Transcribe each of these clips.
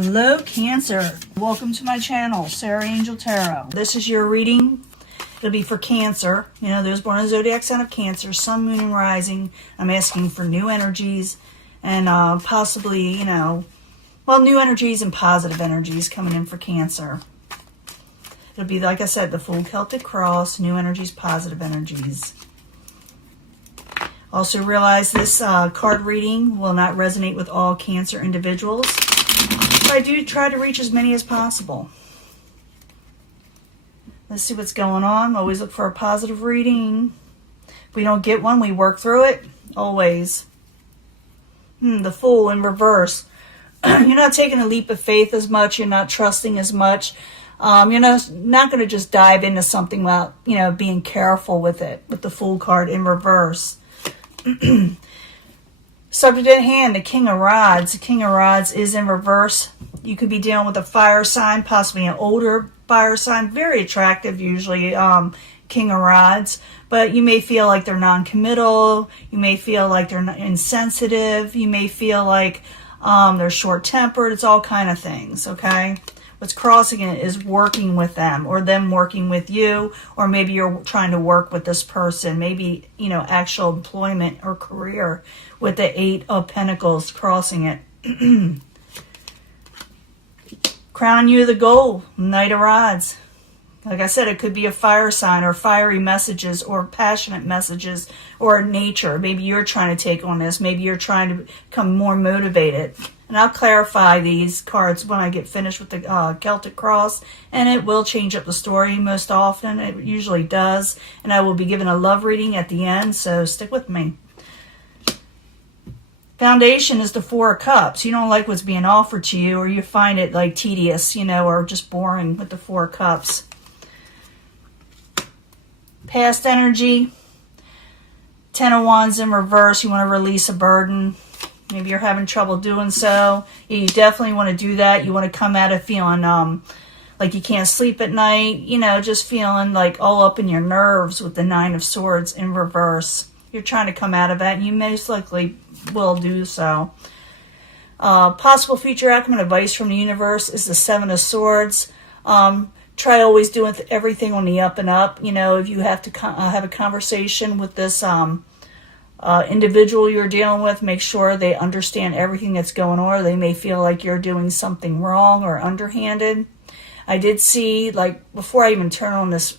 Hello Cancer, welcome to my channel, Sarah Angel Tarot. This is your reading. It'll be for Cancer. You know, those born in the zodiac sign of Cancer, Sun, Moon, and Rising. I'm asking for new energies and possibly, you know, well, new energies and positive energies coming in for Cancer. It'll be, like I said, the full Celtic cross, new energies, positive energies. Also realize this card reading will not resonate with all Cancer individuals. But I do try to reach as many as possible. Let's see what's going on. Always look for a positive reading. If we don't get one, we work through it. Always. The Fool in reverse. You're not taking a leap of faith as much. You're not trusting as much. You're not going to just dive into something without, you know, being careful with it. With the Fool card in reverse. Subject at hand, the King of Rods. The King of Rods is in reverse. You could be dealing with a fire sign, possibly an older fire sign. Very attractive, usually, King of Rods. But you may feel like they're non-committal. You may feel like they're insensitive. You may feel like they're short-tempered. It's all kind of things, okay? What's crossing it is working with them or them working with you, or maybe you're trying to work with this person, maybe, you know, actual employment or career with the Eight of Pentacles crossing it. Crowning you the gold, Knight of Rods. Like I said, it could be a fire sign or fiery messages or passionate messages or nature. Maybe you're trying to take on this. Maybe you're trying to become more motivated. And I'll clarify these cards when I get finished with the Celtic Cross. And it will change up the story most often. It usually does. And I will be giving a love reading at the end, so stick with me. Foundation is the Four of Cups. You don't like what's being offered to you, or you find it like tedious, you know, or just boring with the Four of Cups. Past energy. Ten of Wands in reverse. You want to release a burden. Maybe you're having trouble doing so. You definitely want to do that. You want to come out of feeling like you can't sleep at night. You know, just feeling like all up in your nerves with the Nine of Swords in reverse. You're trying to come out of that, and you most likely will do so. Possible future outcome and advice from the universe is the Seven of Swords. Try always doing everything on the up and up. You know, if you have to have a conversation with this individual you're dealing with, make sure they understand everything that's going on, or they may feel like you're doing something wrong or underhanded. I did see, like, before I even turn on this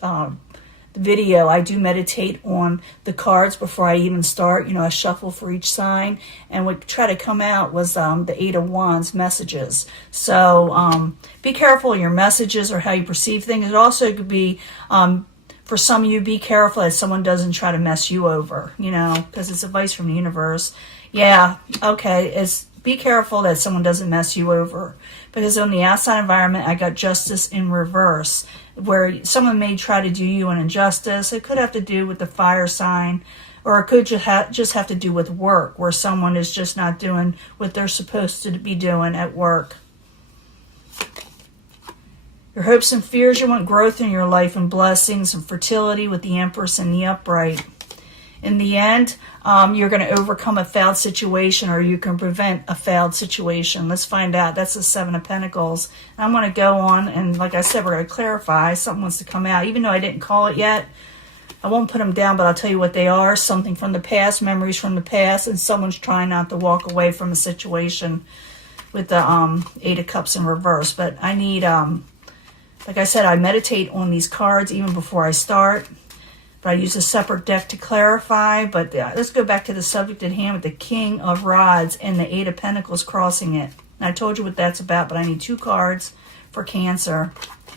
video, I do meditate on the cards before I even start. You know, I shuffle for each sign, and what try to come out was the Eight of Wands messages. So be careful of your messages or how you perceive things. It also could be for some of you, be careful that someone doesn't try to mess you over, you know, because it's advice from the universe. Yeah, okay, be careful that someone doesn't mess you over. Because on the outside environment, I got Justice in reverse, where someone may try to do you an injustice. It could have to do with the fire sign, or it could just have to do with work, where someone is just not doing what they're supposed to be doing at work. Your hopes and fears, you want growth in your life and blessings and fertility with the Empress and the Upright. In the end, you're going to overcome a failed situation, or you can prevent a failed situation. Let's find out. That's the Seven of Pentacles. And I'm going to go on, and like I said, we're going to clarify. Something wants to come out. Even though I didn't call it yet, I won't put them down, but I'll tell you what they are. Something from the past, memories from the past, and someone's trying not to walk away from a situation with the Eight of Cups in reverse. But I need... like I said, I meditate on these cards even before I start. But I use a separate deck to clarify. But let's go back to the subject at hand with the King of Rods and the Eight of Pentacles crossing it. And I told you what that's about, but I need two cards for Cancer.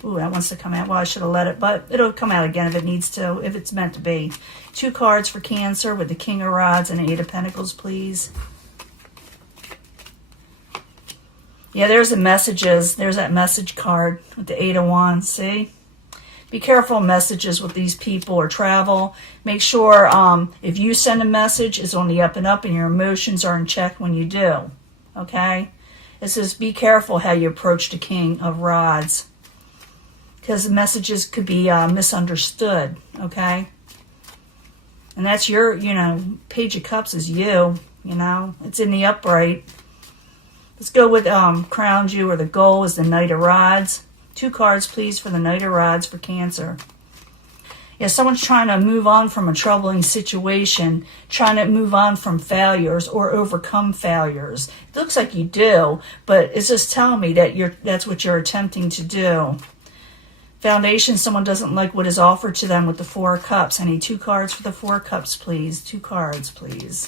Ooh, that wants to come out. Well, I should have let it, but it'll come out again if it needs to, if it's meant to be. Two cards for Cancer with the King of Rods and the Eight of Pentacles, please. Yeah, there's the messages. There's that message card with the Eight of Wands, see? Be careful of messages with these people or travel. Make sure if you send a message, it's on the up and up and your emotions are in check when you do, okay? It says be careful how you approach the King of Rods, because the messages could be misunderstood, okay? And that's your, you know, Page of Cups is you, you know. It's in the upright. Let's go with Crowned You, or the goal is the Knight of Rods. 2 cards, please, for the Knight of Rods for Cancer. Yeah, someone's trying to move on from a troubling situation, trying to move on from failures or overcome failures. It looks like you do, but it's just telling me that that's what you're attempting to do. Foundation, someone doesn't like what is offered to them with the 4 of Cups. I need 2 cards for the 4 of Cups, please. 2 cards, please.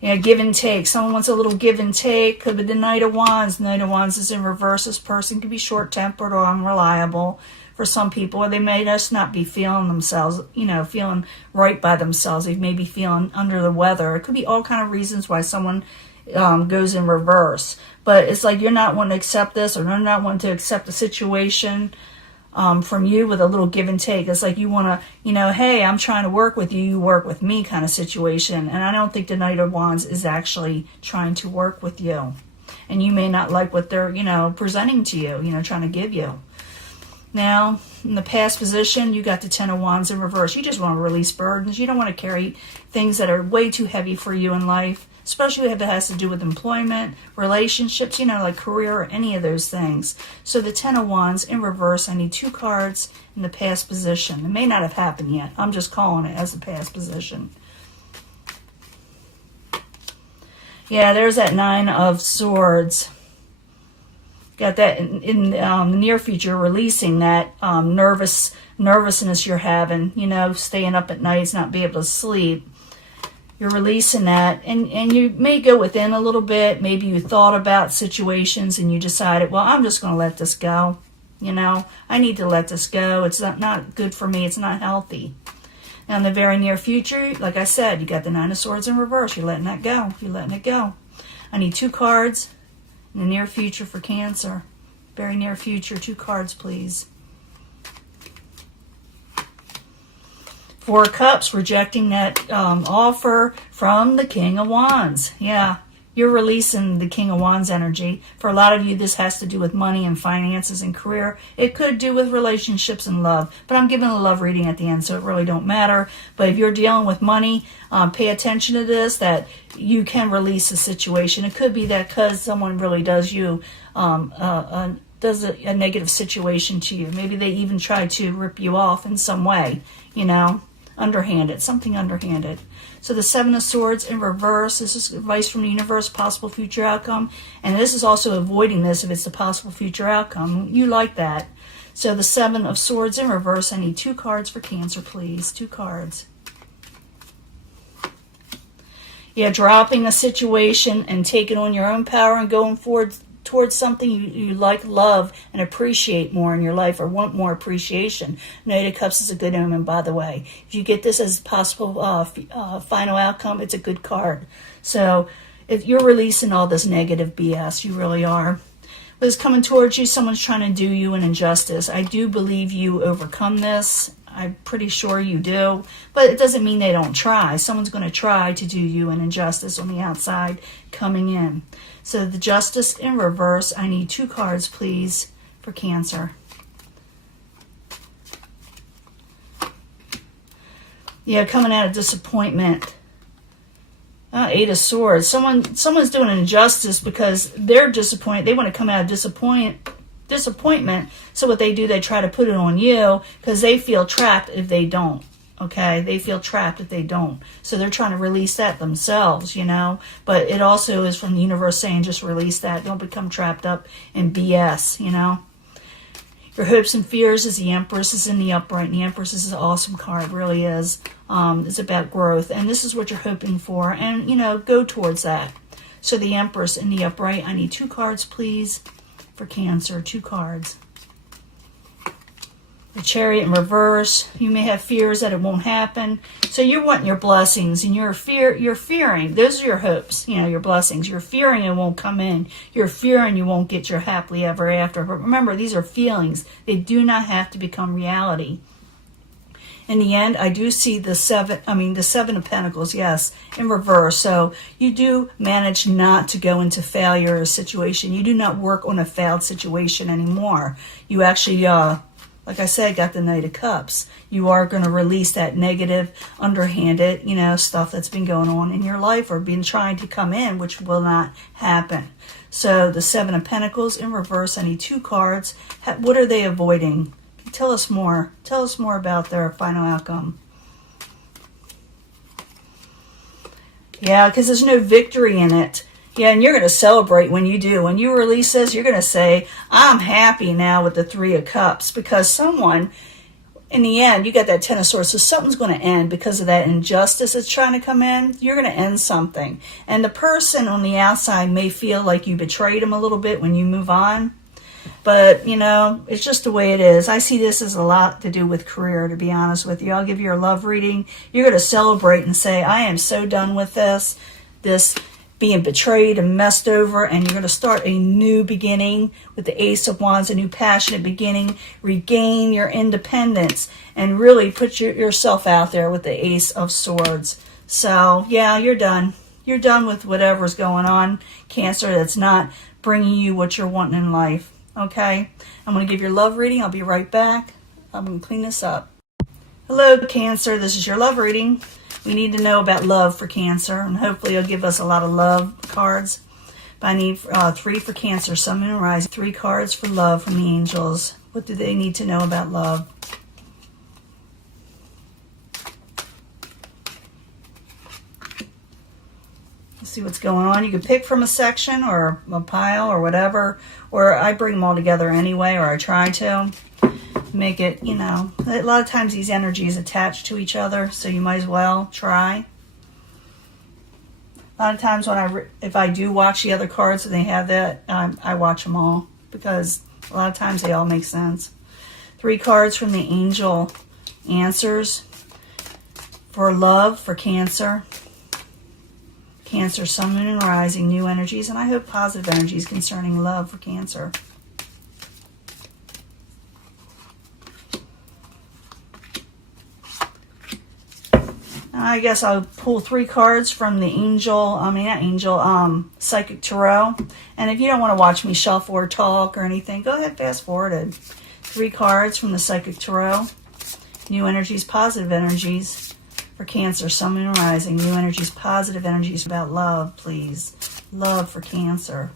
Yeah, give and take. Someone wants a little give and take. Could be the Knight of Wands. Knight of Wands is in reverse. This person could be short-tempered or unreliable for some people. Or they may just not be feeling themselves, feeling right by themselves. They may be feeling under the weather. It could be all kind of reasons why someone goes in reverse. But it's like you're not wanting to accept this, or they're not wanting to accept the situation from you with a little give and take. It's like you want to, hey, I'm trying to work with you, you work with me kind of situation. And I don't think the Knight of Wands is actually trying to work with you. And you may not like what they're, presenting to you, trying to give you. Now, in the past position, you got the 10 of Wands in reverse. You just want to release burdens. You don't want to carry things that are way too heavy for you in life, especially if it has to do with employment, relationships, like career or any of those things. So the 10 of Wands in reverse, I need 2 cards in the past position. It may not have happened yet. I'm just calling it as the past position. Yeah, there's that 9 of Swords. Got that in the near future, releasing that nervousness you're having, staying up at nights, not be able to sleep. You're releasing that, and you may go within a little bit. Maybe you thought about situations and you decided, well, I'm just going to let this go. I need to let this go. It's not good for me. It's not healthy. Now, in the very near future, like I said, you got the 9 of Swords in reverse. You're letting that go. You're letting it go. I need 2 cards in the near future for Cancer. Very near future, 2 cards, please. 4 of Cups, rejecting that offer from the King of Wands. Yeah, you're releasing the King of Wands energy. For a lot of you, this has to do with money and finances and career. It could do with relationships and love. But I'm giving a love reading at the end, so it really don't matter. But if you're dealing with money, pay attention to this, that you can release a situation. It could be that because someone really does you, does a negative situation to you. Maybe they even try to rip you off in some way, underhanded, something underhanded. So the 7 of Swords in reverse, this is advice from the universe, possible future outcome. And this is also avoiding this if it's a possible future outcome. You like that. So the 7 of Swords in reverse, I need 2 cards for Cancer, please. 2 cards. Yeah, dropping a situation and taking on your own power and going forward towards something you like, love, and appreciate more in your life, or want more appreciation. Knight of Cups is a good omen, by the way. If you get this as possible final outcome, it's a good card. So if you're releasing all this negative BS, you really are. But it's coming towards you. Someone's trying to do you an injustice. I do believe you overcome this. I'm pretty sure you do. But it doesn't mean they don't try. Someone's going to try to do you an injustice on the outside coming in. So the Justice in reverse, I need 2 cards, please, for Cancer. Yeah, coming out of disappointment. 8 of Swords. Someone's doing an injustice because they're disappointed. They want to come out of disappointment. So what they do, they try to put it on you because they feel trapped if they don't. Okay, they feel trapped if they don't. So they're trying to release that themselves, But it also is from the universe saying just release that. Don't become trapped up in BS, Your hopes and fears is the Empress is in the upright. And the Empress is an awesome card, really is. It's about growth. And this is what you're hoping for. And, go towards that. So the Empress in the upright, I need 2 cards, please, for Cancer. 2 cards. The Chariot in reverse. You may have fears that it won't happen. So you're wanting your blessings, and you're fearing. Those are your hopes, your blessings. You're fearing it won't come in. You're fearing you won't get your happily ever after. But remember, these are feelings. They do not have to become reality. In the end, I do see the 7 of Pentacles, yes, in reverse. So you do manage not to go into failure situation. You do not work on a failed situation anymore. You actually Like I said, got the Knight of Cups. You are going to release that negative, underhanded, stuff that's been going on in your life or been trying to come in, which will not happen. So the Seven of Pentacles in reverse, I need 2 cards. What are they avoiding? Tell us more. Tell us more about their final outcome. Yeah, because there's no victory in it. Yeah, and you're going to celebrate when you do. When you release this, you're going to say, I'm happy now with the 3 of Cups. Because someone, in the end, you got that Ten of Swords. So something's going to end because of that injustice that's trying to come in. You're going to end something. And the person on the outside may feel like you betrayed them a little bit when you move on. But, it's just the way it is. I see this as a lot to do with career, to be honest with you. I'll give you a love reading. You're going to celebrate and say, I am so done with this being betrayed and messed over, and you're going to start a new beginning with the Ace of Wands, a new passionate beginning, regain your independence, and really put yourself out there with the Ace of Swords. So, yeah, you're done. You're done with whatever's going on, Cancer, that's not bringing you what you're wanting in life. Okay, I'm going to give your love reading. I'll be right back. I'm going to clean this up. Hello, Cancer. This is your love reading. We need to know about love for Cancer, and hopefully it'll give us a lot of love cards. But I need 3 for Cancer, Sun, Moon, and Rising. 3 cards for love from the angels. What do they need to know about love? See what's going on. You can pick from a section or a pile or whatever, or I bring them all together anyway, or I try to make it, a lot of times these energies attach to each other, so you might as well try. A lot of times if I do watch the other cards and they have that, I watch them all because a lot of times they all make sense. 3 cards from the angel answers for love for Cancer. Cancer, Sun, Moon, and Rising, new energies, and I hope positive energies concerning love for Cancer. I guess I'll pull 3 cards from the Psychic Tarot. And if you don't want to watch me shuffle or talk or anything, go ahead, fast forward it. 3 cards from the Psychic Tarot. New energies, positive energies. For Cancer, Sun, Moon, and Rising, new energies, positive energies about love, please. Love for Cancer.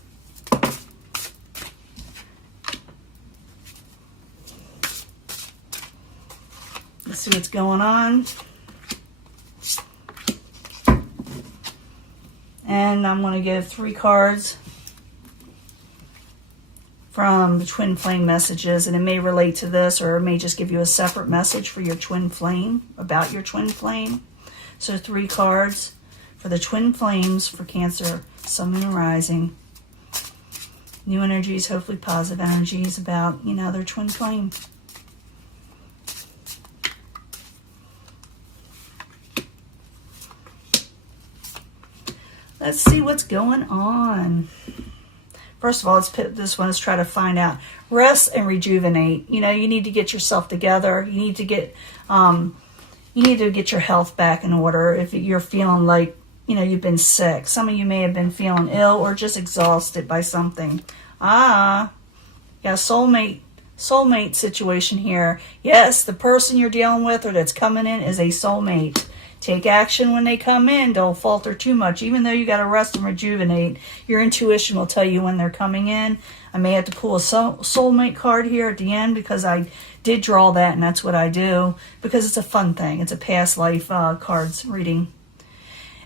Let's see what's going on. And I'm going to give 3 cards from the twin flame messages, and it may relate to this, or it may just give you a separate message for your twin flame, about your twin flame. So 3 cards for the twin flames for Cancer, Sun, Moon, and Rising. New energies, hopefully positive energies about, their twin flame. Let's see what's going on. First of all, let's put this one. Let's try to find out. Rest and rejuvenate. You need to get yourself together. You need to get your health back in order. If you're feeling like, you've been sick. Some of you may have been feeling ill or just exhausted by something. Yeah, soulmate situation here. Yes, the person you're dealing with or that's coming in is a soulmate. Take action when they come in. Don't falter too much. Even though you got to rest and rejuvenate, your intuition will tell you when they're coming in. I may have to pull a soulmate card here at the end because I did draw that, and that's what I do because it's a fun thing. It's a past life cards reading.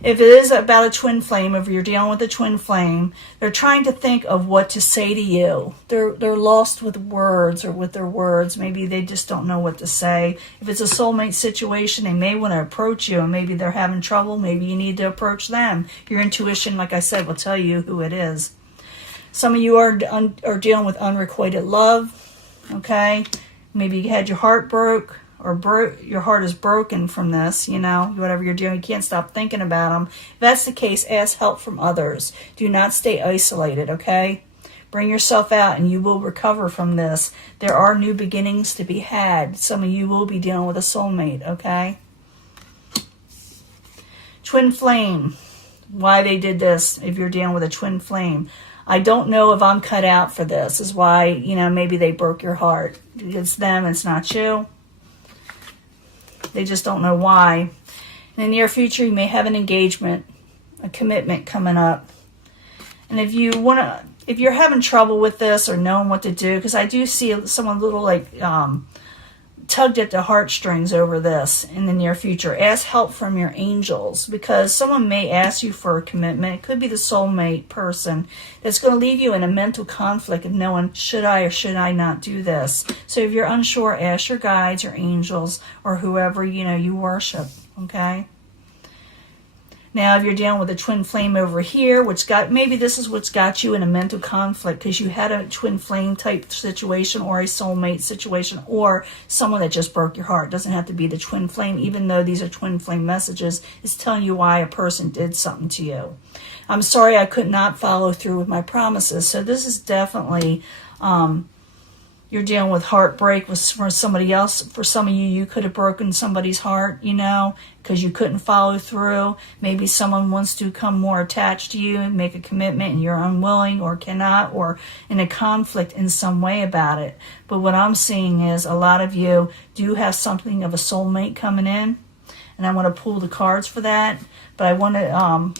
If it is about a twin flame, if you're dealing with a twin flame, they're trying to think of what to say to you. They're lost with words or with their words. Maybe they just don't know what to say. If it's a soulmate situation, they may want to approach you, and maybe they're having trouble. Maybe you need to approach them. Your intuition, like I said, will tell you who it is. Some of you are dealing with unrequited love, okay? Maybe you had your heart broke. Or your heart is broken from this, whatever you're doing, you can't stop thinking about them. If that's the case, ask help from others. Do not stay isolated, okay? Bring yourself out and you will recover from this. There are new beginnings to be had. Some of you will be dealing with a soulmate, okay? Twin flame. why they did this if you're dealing with a twin flame. I don't know if I'm cut out for this, is why, you know, maybe they broke your heart. It's them, it's not you. They just don't know why. In the near future, you may have an engagement, a commitment coming up. And if you're having trouble with this or knowing what to do, because I do see someone a little like tugged at the heartstrings over this in the near future. Ask help from your angels, because someone may ask you for a commitment. It could be the soulmate person that's going to leave you in a mental conflict of knowing, should I or should I not do this? So if you're unsure, ask your guides, your angels, or whoever, you know, you worship, okay? Now, if you're dealing with a twin flame over here, maybe this is what's got you in a mental conflict because you had a twin flame type situation or a soulmate situation or someone that just broke your heart. It doesn't have to be the twin flame, even though these are twin flame messages. It's telling you why a person did something to you. I'm sorry I could not follow through with my promises. So this is definitely... you're dealing with heartbreak for somebody else. For some of you, you could have broken somebody's heart, you know, because you couldn't follow through. Maybe someone wants to become more attached to you and make a commitment and you're unwilling or cannot, or in a conflict in some way about it. But what I'm seeing is a lot of you do have something of a soulmate coming in. And I want to pull the cards for that. But I want to...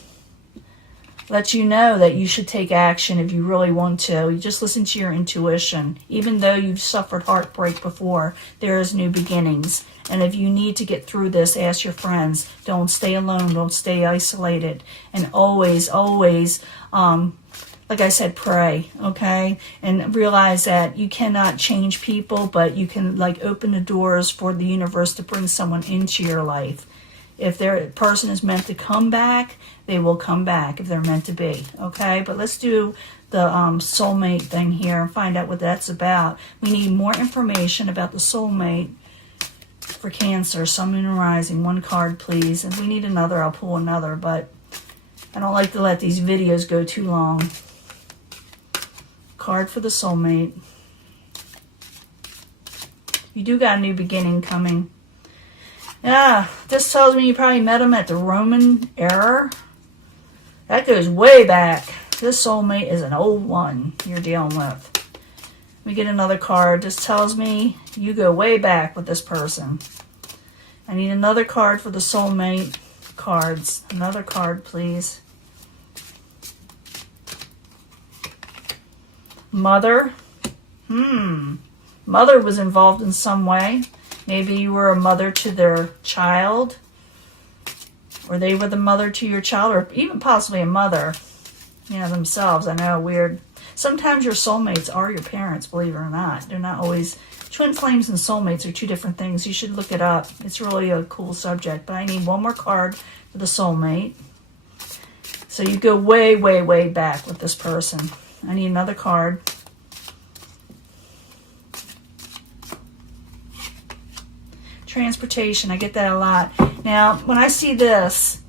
let you know that you should take action if you really want to. You just listen to your intuition. Even though you've suffered heartbreak before, there is new beginnings. And if you need to get through this, ask your friends. Don't stay alone. Don't stay isolated. And always, always, like I said, pray, okay? And realize that you cannot change people, but you can like open the doors for the universe to bring someone into your life. If their person is meant to come back, they will come back if they're meant to be, okay? But let's do the soulmate thing here and find out what that's about. We need more information about the soulmate for Cancer, Sun, Moon, and Rising. One card, please. If we need another, I'll pull another, but I don't like to let these videos go too long. Card for the soulmate. You do got a new beginning coming. Yeah, this tells me you probably met him at the Roman era. That goes way back. This soulmate is an old one you're dealing with. We get another card. This tells me you go way back with this person. I need another card for the soulmate cards. Another card, please. Mother. Mother was involved in some way. Maybe you were a mother to their child, or they were the mother to your child, or even possibly a mother, you know, themselves. I know, weird. Sometimes your soulmates are your parents, believe it or not. They're not always... Twin flames and soulmates are two different things. You should look it up. It's really a cool subject. But I need one more card for the soulmate. So you go way, way, way back with this person. I need another card. Transportation, I get that a lot. Now, when I see this,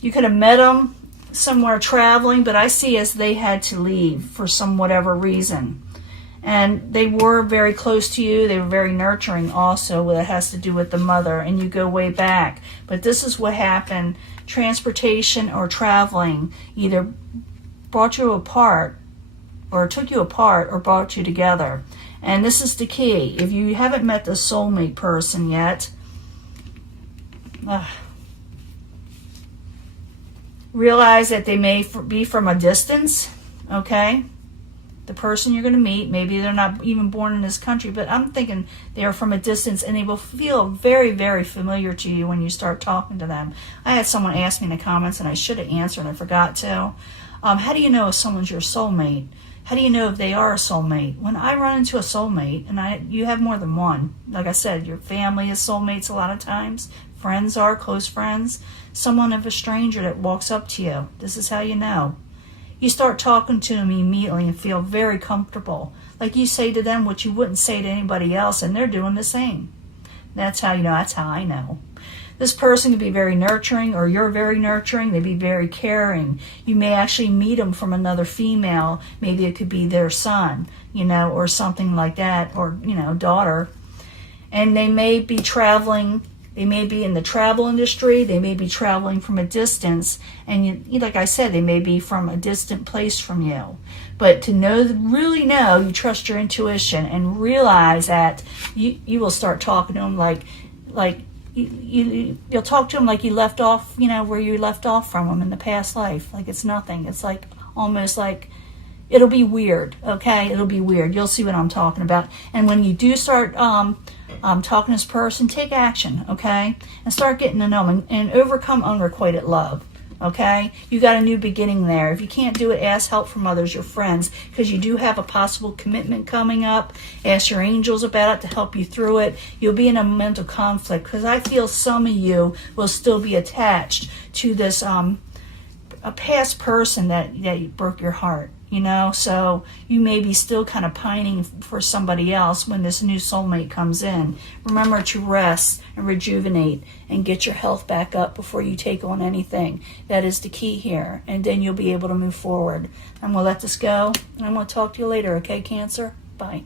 you could have met them somewhere traveling, but I see as they had to leave for some whatever reason. And they were very close to you. They were very nurturing also. That has to do with the mother, and you go way back. But this is what happened. Transportation or traveling either brought you apart, or took you apart, or brought you together. And this is the key. If you haven't met the soulmate person yet, realize that they may be from a distance, okay? The person you're going to meet, maybe they're not even born in this country, but I'm thinking they are from a distance, and they will feel very, very familiar to you when you start talking to them. I had someone ask me in the comments, and I should have answered, and I forgot to. How do you know if someone's your soulmate? How do you know if they are a soulmate? When I run into a soulmate, and you have more than one, like I said, your family is soulmates a lot of times. Friends are, close friends. Someone of a stranger that walks up to you. This is how you know. You start talking to them immediately and feel very comfortable. Like you say to them what you wouldn't say to anybody else, and they're doing the same. That's how you know. That's how I know. This person can be very nurturing, or you're very nurturing. They'd be very caring. You may actually meet them from another female. Maybe it could be their son, you know, or something like that, or, you know, daughter. And they may be traveling They may be in the travel industry. They may be traveling from a distance. And like I said, they may be from a distant place from you. But to know, really know, you trust your intuition and realize that you will start talking to them like you'll talk to them like you left off, where you left off from them in the past life. Like it's nothing. It's like almost like it'll be weird, okay? It'll be weird. You'll see what I'm talking about. And when you do start talking to this person, take action, okay? And start getting to know them and overcome unrequited love, okay? You got a new beginning there. If you can't do it, ask help from others, your friends, because you do have a possible commitment coming up. Ask your angels about it to help you through it. You'll be in a mental conflict because I feel some of you will still be attached to this a past person that broke your heart. So you may be still kind of pining for somebody else when this new soulmate comes in. Remember to rest and rejuvenate and get your health back up before you take on anything. That is the key here. And then you'll be able to move forward. I'm going to let this go, and I'm going to talk to you later, okay, Cancer? Bye.